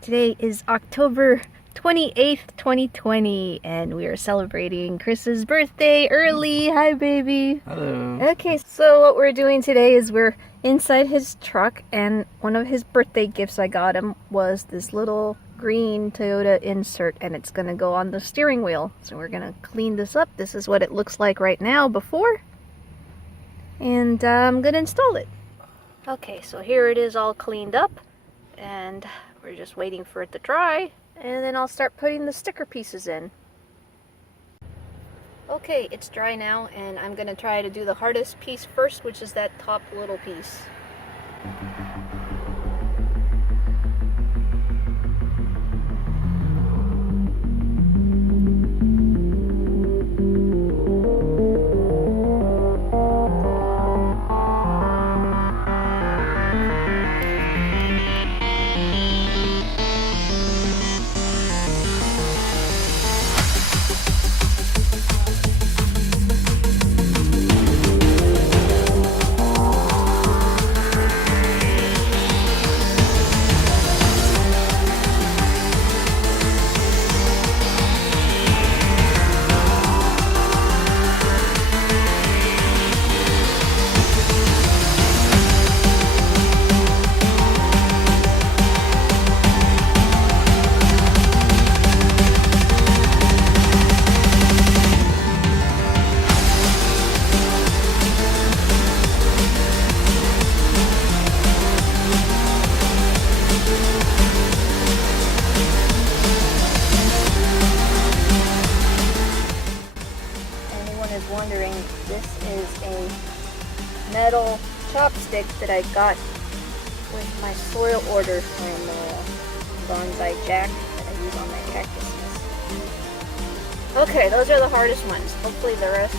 Today is October 28th, 2020, and we are celebrating Chris's birthday early. Hi, baby. Hello. Okay, so what we're doing today is we're inside his truck, and one of his birthday gifts I got him was this little green Toyota insert, and it's gonna go on the steering wheel. So we're gonna clean this up. This is what it looks like right now before, and I'm gonna install it. Okay, so here it is all cleaned up, and we're just waiting for it to dry, and then I'll start putting the sticker pieces in. Okay, it's dry now, and I'm gonna try to do the hardest piece first, which is that top little piece. Wondering, this is a metal chopstick that I got with my soil order from Bonsai Jack that I use on my cactuses. Okay, those are the hardest ones. Hopefully the rest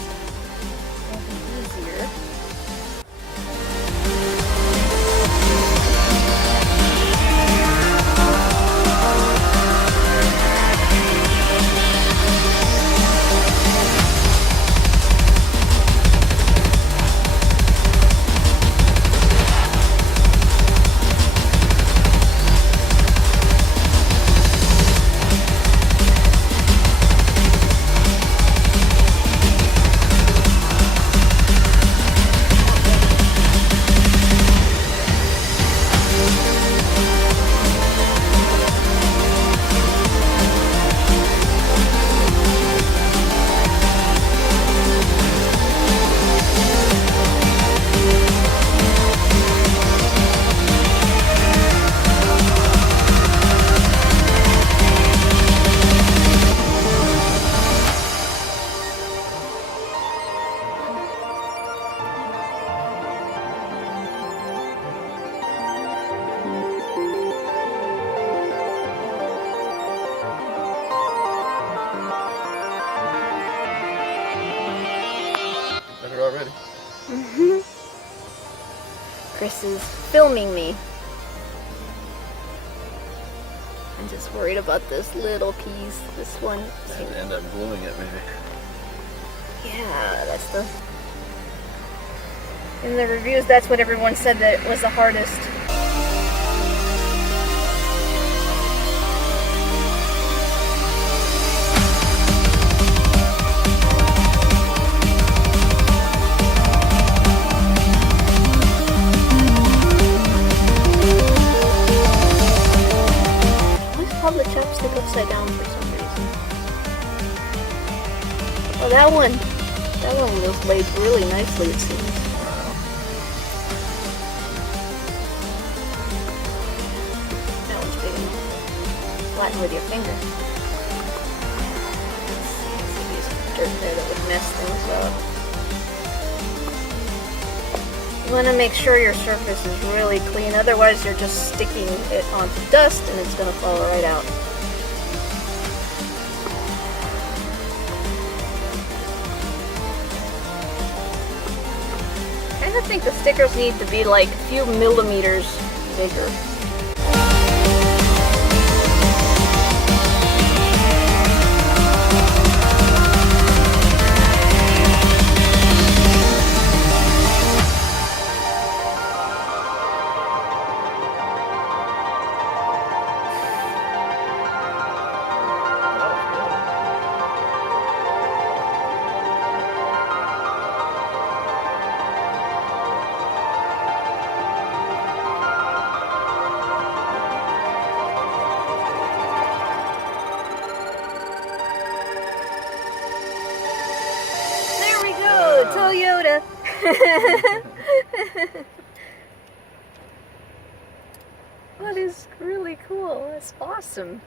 will be easier. Already. Chris is filming me. I'm just worried about this little piece. This one. And end up gluing it, maybe. Yeah, that's the. In the reviews, that's what everyone said that it was the hardest. The chopstick upside down for some reason. Oh, that one was laid really nicely, it seems. Wow. That one's big enough. Flatten with your finger. Let's see, use some dirt there that would mess things up. You want to make sure your surface is really clean, otherwise you're just sticking it onto dust and it's going to fall right out. I kind of think the stickers need to be like a few millimeters bigger. That is really cool. That's awesome.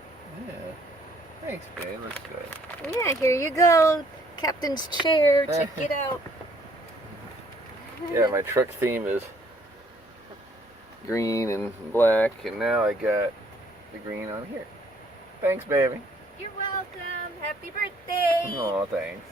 Yeah. Thanks, babe. Looks good. Yeah, here you go. Captain's chair. Check it out. Yeah, my truck theme is green and black, and now I got the green on here. Thanks, baby. You're welcome. Happy birthday. Oh, thanks.